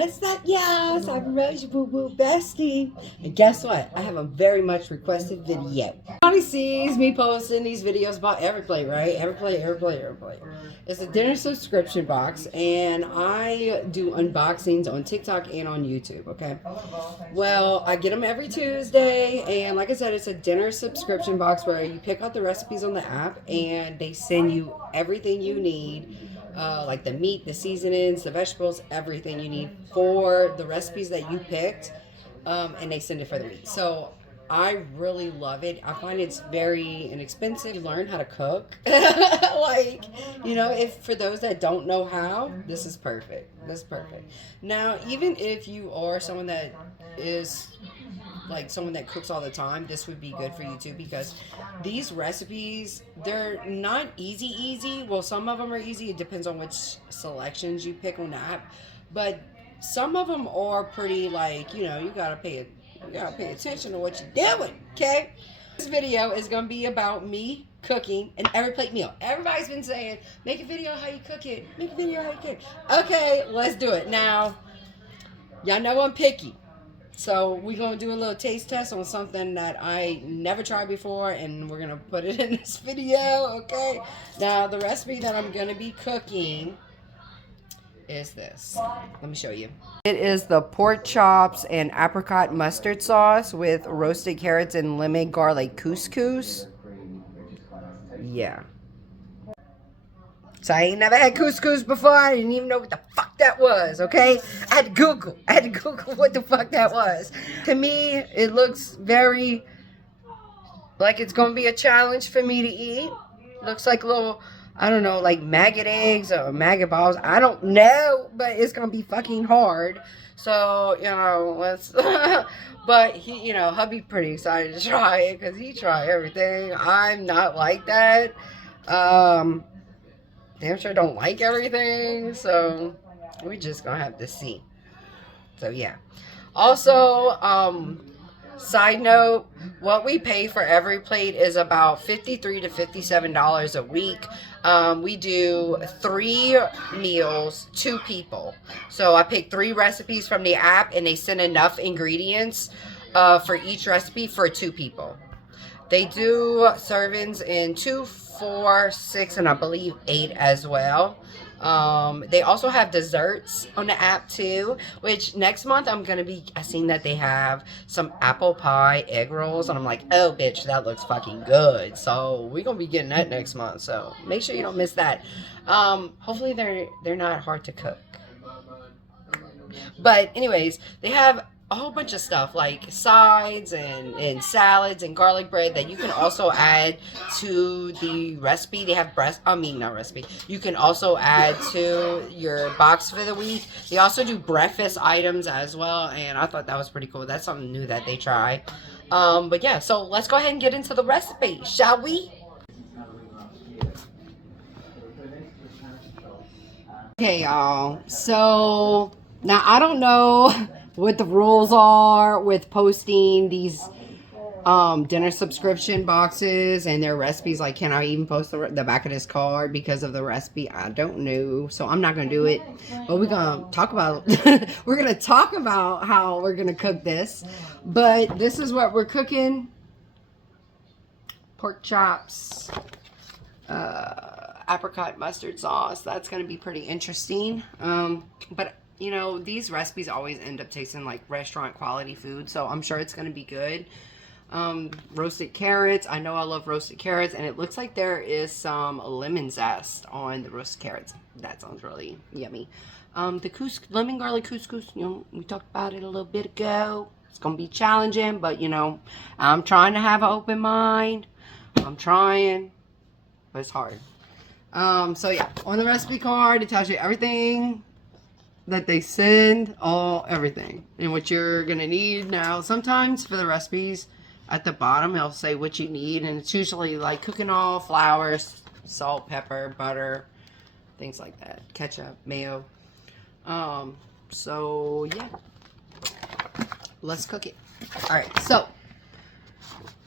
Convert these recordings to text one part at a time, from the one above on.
What's that? Yes, I'm Rose Boo Boo Bestie. And guess what? I have a very much requested video. Everybody sees me posting these videos about Everyplate, right? Everyplate. It's a dinner subscription box, and I do unboxings on TikTok and on YouTube, okay? Well, I get them every Tuesday, and like I said, it's a dinner subscription box where you pick out the recipes on the app, and they send you everything you need. Like the meat, the seasonings, the vegetables, everything you need for the recipes that you picked, and they send it for the week. So I really love it. I find it's very inexpensive. You learn how to cook. Like, you know, if for those that don't know how, this is perfect. This is perfect. Now, even if you are someone that is like someone that cooks all the time, this would be good for you too, because these recipes, they're not easy. Well, some of them are easy. It depends on which selections you pick on the app, but some of them are pretty, like, you know, you gotta pay attention to what you're doing. Okay, this video is gonna be about me cooking an Everyplate meal. Everybody's been saying, make a video how you cook it, make a video how you cook it. Okay, let's do it. Now, y'all know I'm picky. So we're going to do a little taste test on something that I never tried before, and we're going to put it in this video, okay? Now, the recipe that I'm going to be cooking is this. Let me show you. It is the pork chops and apricot mustard sauce with roasted carrots and lemon garlic couscous. Yeah. So I ain't never had couscous before. I didn't even know what the fuck that was, okay? I had to Google what the fuck that was. To me, it looks very like it's going to be a challenge for me to eat. Looks like little, I don't know, like maggot eggs or maggot balls. I don't know, but it's going to be fucking hard. So, you know, let's... But, he, you know, hubby pretty excited to try it because he tried everything. I'm not like that. Damn sure don't like everything, so we're just gonna have to see. So yeah. Also, side note, what we pay for Everyplate is about $53 to $57 a week. We do 3 meals, 2 people. So I pick 3 recipes from the app, and they send enough ingredients for each recipe for 2 people. They do servings in 2, 4, 6, and I believe 8 as well. They also have desserts on the app too, which next month I seen that they have some apple pie egg rolls, and I'm like, oh bitch, that looks fucking good. So we're gonna be getting that next month, so make sure you don't miss that. Hopefully they're not hard to cook. But anyways, they have a whole bunch of stuff like sides and salads and garlic bread that you can also add to the recipe. They have not recipe. You can also add to your box for the week. They also do breakfast items as well, and I thought that was pretty cool. That's something new that they try. But yeah, so let's go ahead and get into the recipe, shall we? Okay, y'all. So now I don't know what the rules are with posting these dinner subscription boxes and their recipes. Like, can I even post the back of this card because of the recipe? I don't know, so I'm not gonna do it. But we're gonna talk about we're gonna talk about how we're gonna cook this. But this is what we're cooking: pork chops, apricot mustard sauce. That's gonna be pretty interesting. But you know, these recipes always end up tasting like restaurant quality food, so I'm sure it's going to be good. Roasted carrots. I know I love roasted carrots, and it looks like there is some lemon zest on the roasted carrots. That sounds really yummy. The lemon garlic couscous, you know, we talked about it a little bit ago. It's going to be challenging, but, you know, I'm trying to have an open mind. I'm trying, but it's hard. So, yeah, on the recipe card, it tells you everything that they send, everything and what you're gonna need. Now sometimes for the recipes at the bottom it'll say what you need, and it's usually like cooking oil, flour, salt, pepper, butter, things like that, ketchup, mayo. So yeah, let's cook it. All right, so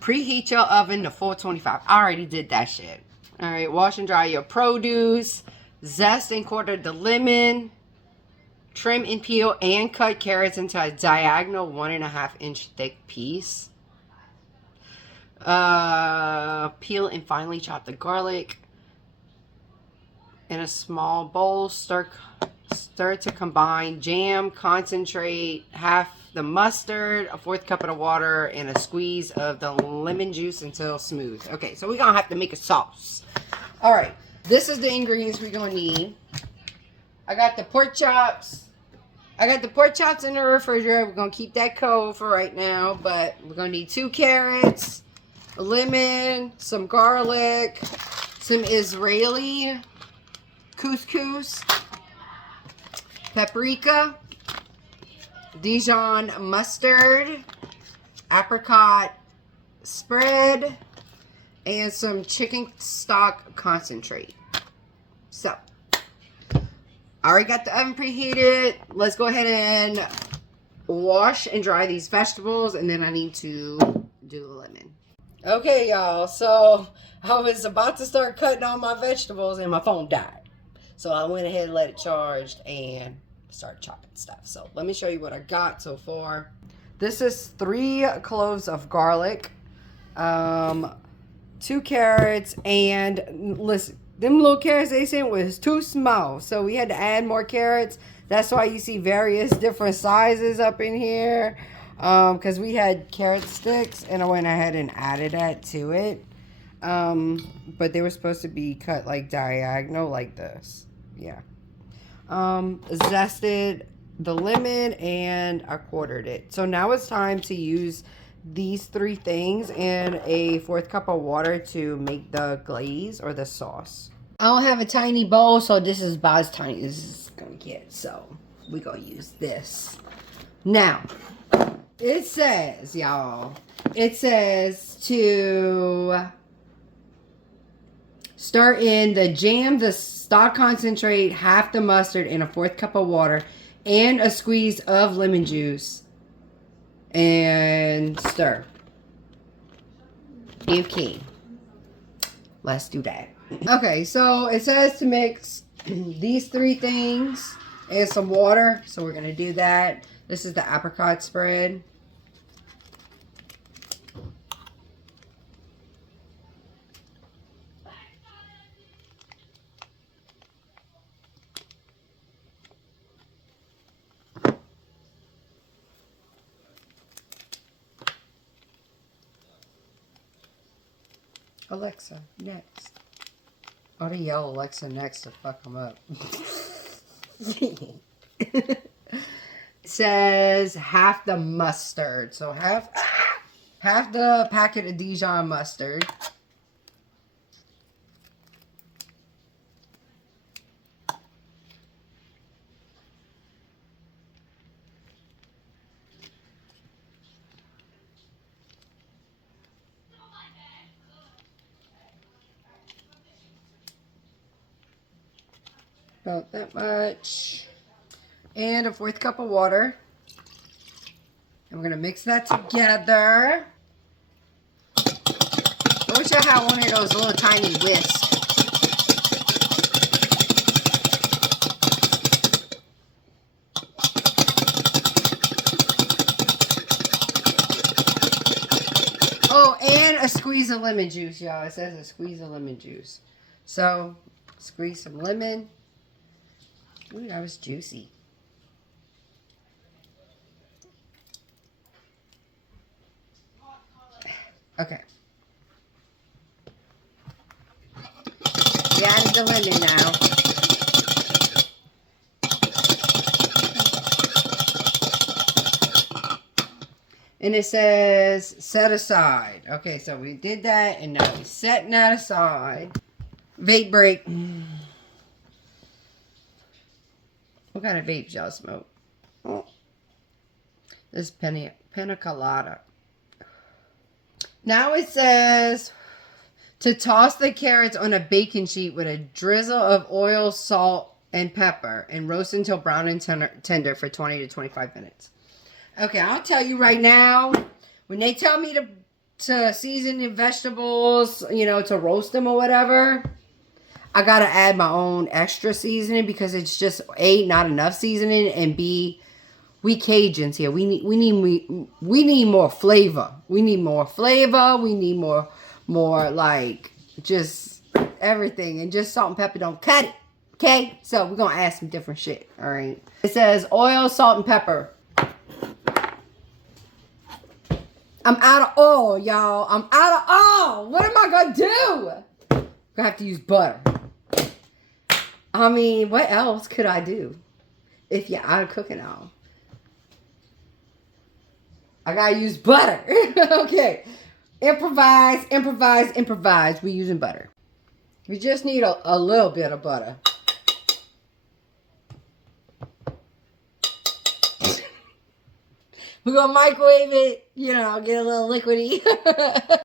preheat your oven to 425. I already did that shit. All right, wash and dry your produce, zest and quarter the lemon. Trim and peel and cut carrots into a diagonal 1.5-inch thick piece. Peel and finely chop the garlic in a small bowl. Stir to combine jam, concentrate, half the mustard, a 1/4 cup of the water, and a squeeze of the lemon juice until smooth. Okay, so we're gonna have to make a sauce. All right, this is the ingredients we're gonna need. I got the pork chops. I got the pork chops in the refrigerator. We're gonna keep that cold for right now, but we're gonna need 2 carrots, a lemon, some garlic, some Israeli couscous, paprika, Dijon mustard, apricot spread, and some chicken stock concentrate. So, I already got the oven preheated. Let's go ahead and wash and dry these vegetables, and then I need to do the lemon. Okay, y'all, so I was about to start cutting all my vegetables and my phone died. So I went ahead and let it charge and start chopping stuff. So let me show you what I got so far. This is 3 cloves of garlic, 2 carrots, and listen, them little carrots they sent was too small, so we had to add more carrots. That's why you see various different sizes up in here, because we had carrot sticks, and I went ahead and added that to it. But they were supposed to be cut like diagonal like this. Yeah. Zested the lemon and I quartered it. So now it's time to use these 3 things and a 1/4 cup of water to make the glaze or the sauce. I don't have a tiny bowl, so this is about as tiny as this is gonna get. So we're gonna use this. Now, it says, y'all, it says to stir in the jam, the stock concentrate, half the mustard, and a 1/4 cup of water, and a squeeze of lemon juice. And stir. Okay. Let's do that. Okay, so it says to mix these 3 things and some water. So we're going to do that. This is the apricot spread. Alexa, next. Oh, they yell Alexa next to fuck them up. It says half the mustard. So half the packet of Dijon mustard. About that much. And a 1/4 cup of water. And we're going to mix that together. I wish I had one of those little tiny whisks. Oh, and a squeeze of lemon juice, y'all. It says a squeeze of lemon juice. So, squeeze some lemon. Ooh, that was juicy. Okay. We added the lemon now. And it says set aside. Okay, so we did that and now we're setting that aside. Vape break. What kind of vapes y'all smoke? Oh. This is pina colada. Now it says to toss the carrots on a baking sheet with a drizzle of oil, salt, and pepper and roast until brown and tender for 20 to 25 minutes. Okay, I'll tell you right now, when they tell me to season the vegetables, you know, to roast them or whatever, I gotta add my own extra seasoning because it's just A, not enough seasoning, and B, we Cajuns here. We need more flavor. We need more flavor. We need more like just everything, and just salt and pepper don't cut it. Okay, so we're gonna add some different shit. All right. It says oil, salt, and pepper. I'm out of oil, y'all. I'm out of oil. What am I gonna do? I'm gonna have to use butter. I mean, what else could I do if you're out of cooking oil? I gotta use butter. Okay. Improvise, improvise, improvise. We're using butter. We just need a little bit of butter. We're gonna microwave it, you know, get a little liquidy.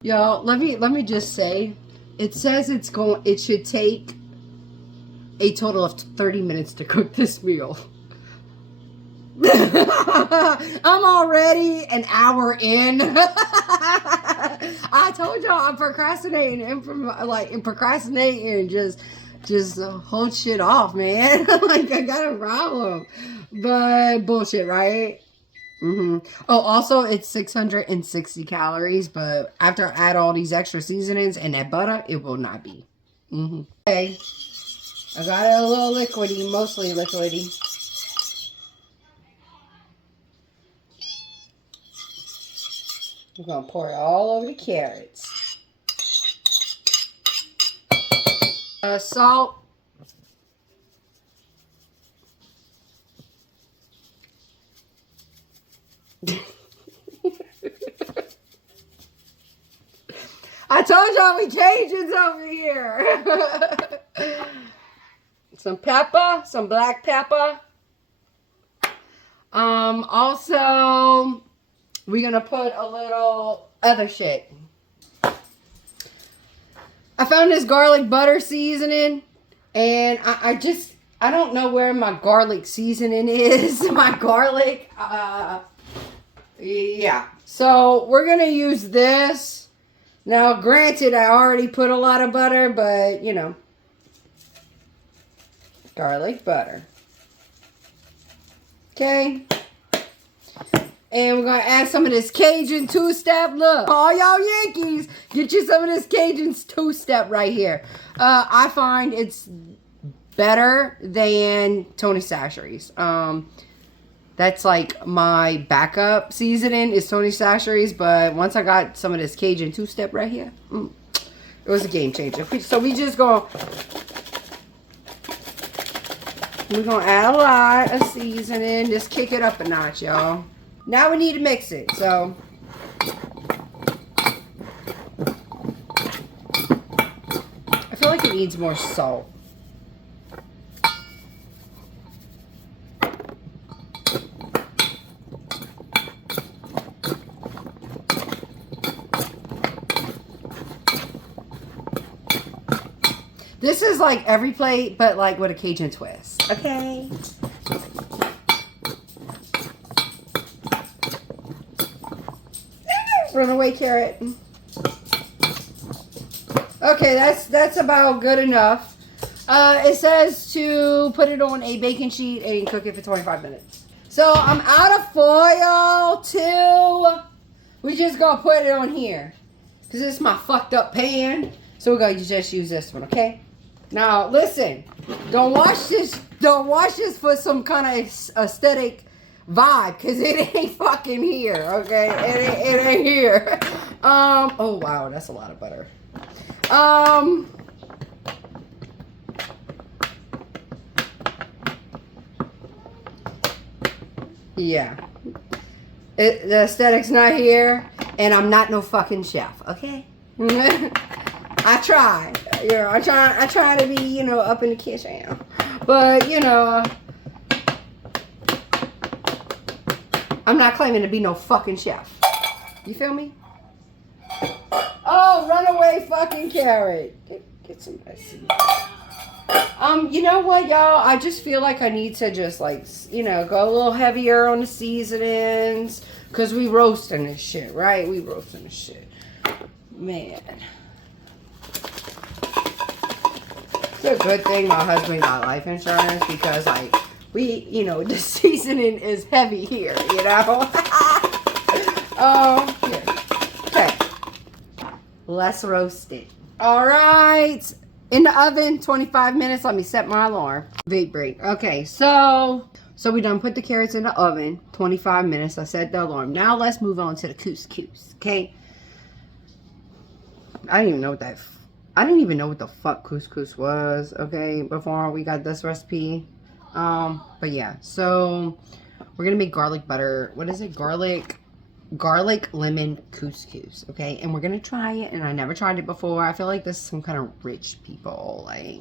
Y'all, let me just say, it says it should take a total of 30 minutes to cook this meal. I'm already an hour in. I told y'all I'm procrastinating and procrastinating just hold shit off, man. Like, I got a problem. But bullshit, right? Oh, also it's 660 calories, but after I add all these extra seasonings and that butter, it will not be. Okay, I got it a little liquidy, mostly liquidy. I'm gonna pour it all over the carrots. Salt. I told y'all we Cajuns over here. Some pepper, some black pepper. Also, we're gonna put a little other shit. I found this garlic butter seasoning, and I don't know where my garlic seasoning is. My garlic, yeah. So we're gonna use this. Now, granted, I already put a lot of butter, but, you know, garlic butter. Okay. And we're going to add some of this Cajun two-step. Look, all y'all Yankees, get you some of this Cajun two-step right here. I find it's better than Tony Chachere's. That's like my backup seasoning is Tony Chachere's, but once I got some of this Cajun two-step right here, it was a game changer. So we're gonna add a lot of seasoning, just kick it up a notch, y'all. Now we need to mix it, so. I feel like it needs more salt. This is like Everyplate, but like with a Cajun twist. Okay. Runaway carrot. Okay, that's about good enough. It says to put it on a baking sheet and cook it for 25 minutes. So I'm out of foil too. We just gonna put it on here because it's my fucked up pan. So we're gonna just use this one, okay? Now listen, don't watch this for some kind of aesthetic vibe, because it ain't fucking here, okay? It ain't here. Oh wow, that's a lot of butter. Yeah. The aesthetic's not here, and I'm not no fucking chef, okay? I try. You know, I try to be, you know, up in the kitchen. But, you know, I'm not claiming to be no fucking chef. You feel me? Oh, runaway fucking carrot. Get some seed. You know what, y'all? I just feel like I need to just, like, you know, go a little heavier on the seasonings. Because we roasting this shit, right? We roasting this shit. Man. It's a good thing my husband got life insurance because, like, we, you know, the seasoning is heavy here, you know? Here. Okay. Let's roast it. All right. In the oven, 25 minutes. Let me set my alarm. Vape break. Okay, so we done put the carrots in the oven. 25 minutes. I set the alarm. Now let's move on to the couscous. Okay. I didn't even know what the fuck couscous was. Okay, before we got this recipe. But yeah. So we're gonna make garlic butter. What is it? Garlic lemon couscous. Okay, and we're gonna try it. And I never tried it before. I feel like this is some kind of rich people, like,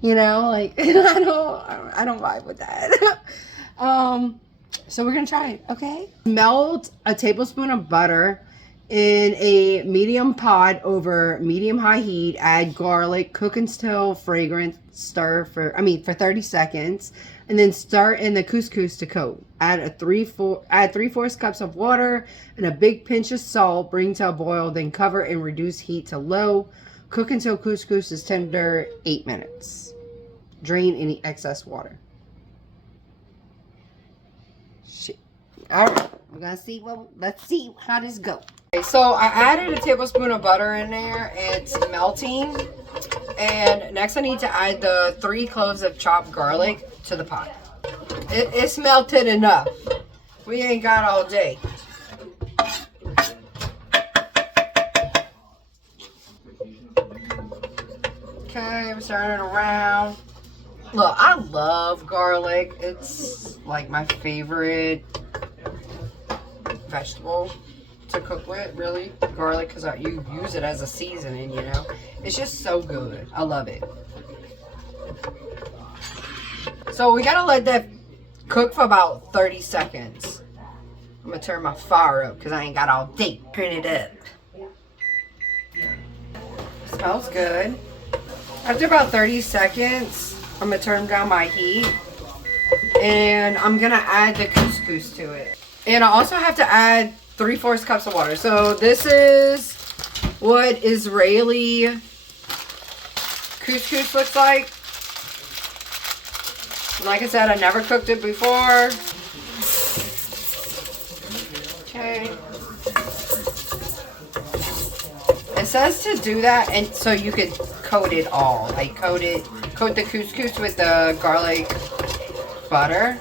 you know, like I don't vibe with that. So we're gonna try it. Okay, melt a tablespoon of butter in a medium pot over medium-high heat. Add garlic, cook until fragrant, stir for 30 seconds, and then stir in the couscous to coat. Add 3/4 cups of water and a big pinch of salt. Bring to a boil, then cover and reduce heat to low. Cook until couscous is tender, 8 minutes. Drain any excess water. Shit. All right, we're gonna see let's see how this goes. Okay, so I added a tablespoon of butter in there. It's melting. And next I need to add the 3 cloves of chopped garlic to the pot. It's melted enough. We ain't got all day. Okay, we're turning it around. Look, I love garlic. It's like my favorite vegetable to cook with, really. Garlic, because you use it as a seasoning, you know. It's just so good. I love it. So we gotta let that cook for about 30 seconds. I'm gonna turn my fire up because I ain't got all day. Turn it up. Smells good. After about 30 seconds, I'm gonna turn down my heat. And I'm gonna add the couscous to it. And I also have to add 3/4 cups of water. So this is what Israeli couscous looks like. Like I said, I never cooked it before. Okay. It says to do that and so you could coat it all. Like coat the couscous with the garlic butter.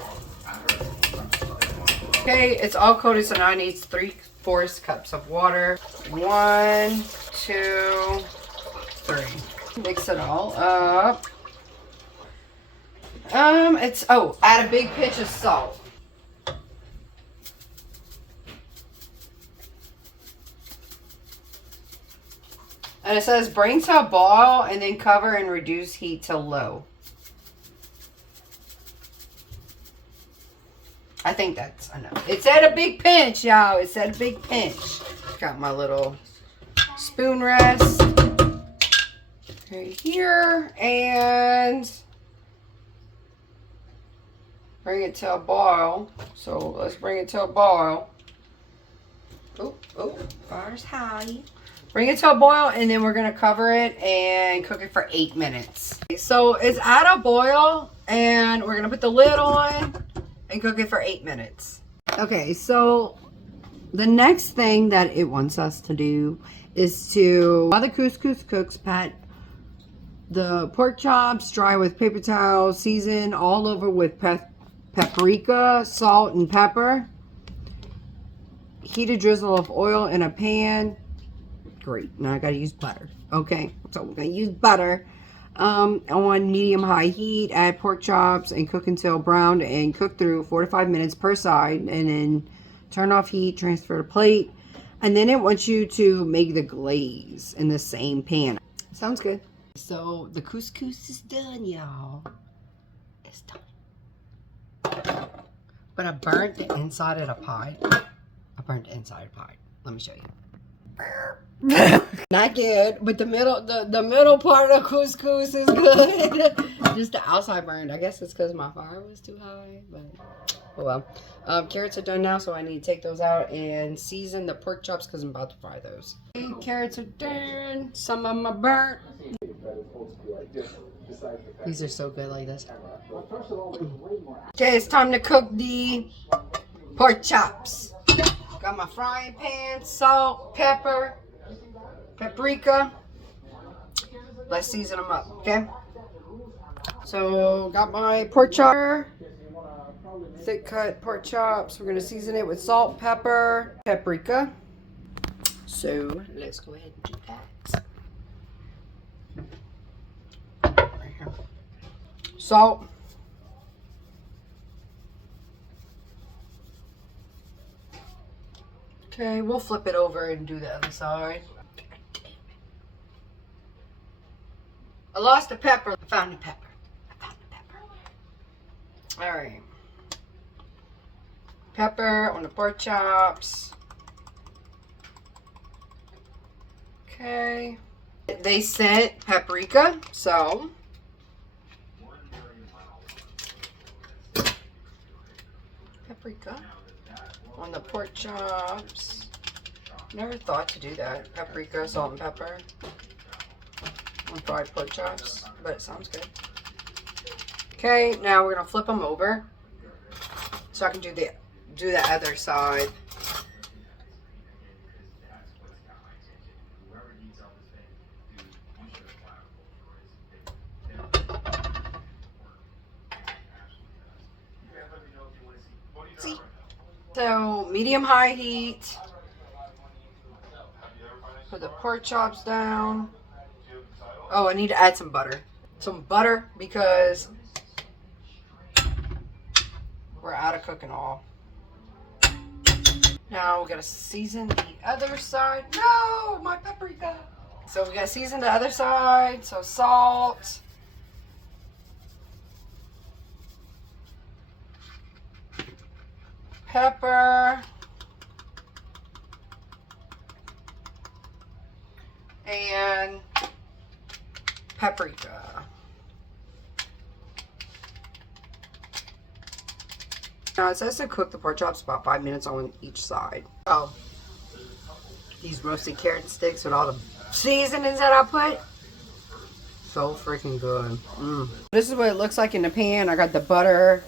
Okay, it's all coated, so now I need 3/4 cups of water. 1, 2, 3. Mix it all up. Add a big pinch of salt. And it says bring to a boil and then cover and reduce heat to low. I think that's enough. It said a big pinch, y'all. It said a big pinch. Got my little spoon rest right here. And bring it to a boil. So let's bring it to a boil. Oh, fire's high. Bring it to a boil and then we're going to cover it and cook it for 8 minutes. So it's at a boil and we're going to put the lid on and cook it for 8 minutes. Okay, so the next thing that it wants us to do is to, while the couscous cooks, pat the pork chops dry with paper towel, season all over with paprika, salt, and pepper. Heat a drizzle of oil in a pan. Great, now I gotta use butter. Okay, so we're gonna use butter. On medium-high heat, add pork chops and cook until brown and cook through 4 to 5 minutes per side, and then turn off heat, transfer to plate, and then it wants you to make the glaze in the same pan. Sounds good. So the couscous is done, y'all. It's done. But I burnt the inside of the pot. Let me show you. Not good, but the middle part of couscous is good. Just the outside burned. I guess it's because my fire was too high, but oh well. Carrots are done now, so I need to take those out and season the pork chops because I'm about to fry those. Okay, carrots are done. Some of them are burnt. These are so good like this. Okay, it's time to cook the pork chops. Got my frying pan, salt, pepper, paprika. Let's season them up, okay? So, got my pork chop, thick cut pork chops. We're gonna season it with salt, pepper, paprika. So, let's go ahead and do that. Right here. Salt. Okay, we'll flip it over and do the other side. I lost the pepper. I found the pepper. All right. Pepper on the pork chops. Okay. They sent paprika, so paprika on the pork chops. Never thought to do that. Paprika, salt, and pepper on fried pork chops, but it sounds good. Okay, now we're gonna flip them over so I can do the other side. See? So medium-high heat. Put the pork chops down. Oh, I need to add some butter. Some butter because we're out of cooking oil. Now we gotta season the other side. No, my paprika. So we gotta season the other side. So salt. Pepper. And paprika. Now it says to cook the pork chops about 5 minutes on each side. Oh, these roasted carrot sticks with all the seasonings that I put. So freaking good. This is what it looks like in the pan. I got the butter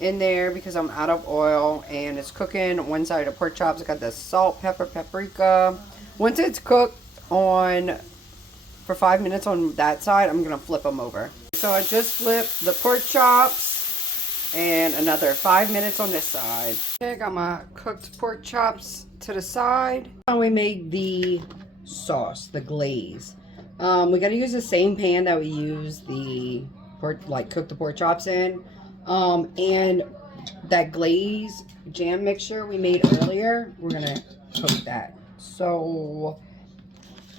in there because I'm out of oil and it's cooking one side of the pork chops. I got the salt, pepper, paprika. Once it's cooked for 5 minutes on that side, I'm gonna flip them over. So I just flipped the pork chops and another 5 minutes on this side. Okay, I got my cooked pork chops to the side. Now we made the sauce, the glaze. We gotta use the same pan that we use the pork, like cook the pork chops in. And that glaze jam mixture we made earlier, we're gonna cook that. So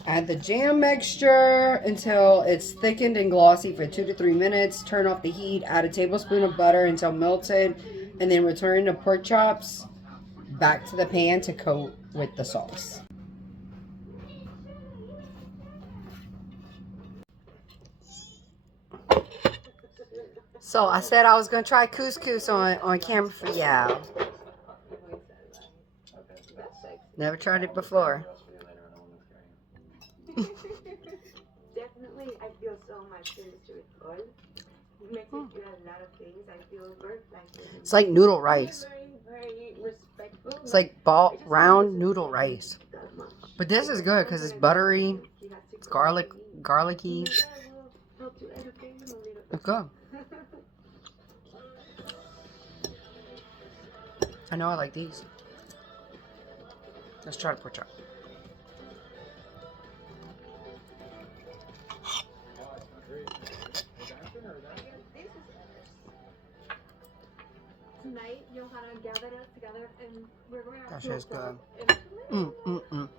add the jam mixture until it's thickened and glossy for 2 to 3 minutes. Turn off the heat. Add a tablespoon of butter until melted. And then return the pork chops back to the pan to coat with the sauce. So I said I was going to try couscous on camera for y'all. Never tried it before. Definitely, I feel so much chemistry with oil. It makes me feel a lot of things. I feel very It's like noodle rice. very respectful. It's like round noodle rice. But this is good because it's buttery. It's garlicky. It's good. I know I like these. Let's try the pork chop. Tonight, Johanna gathered us together and we're going to That shit's good.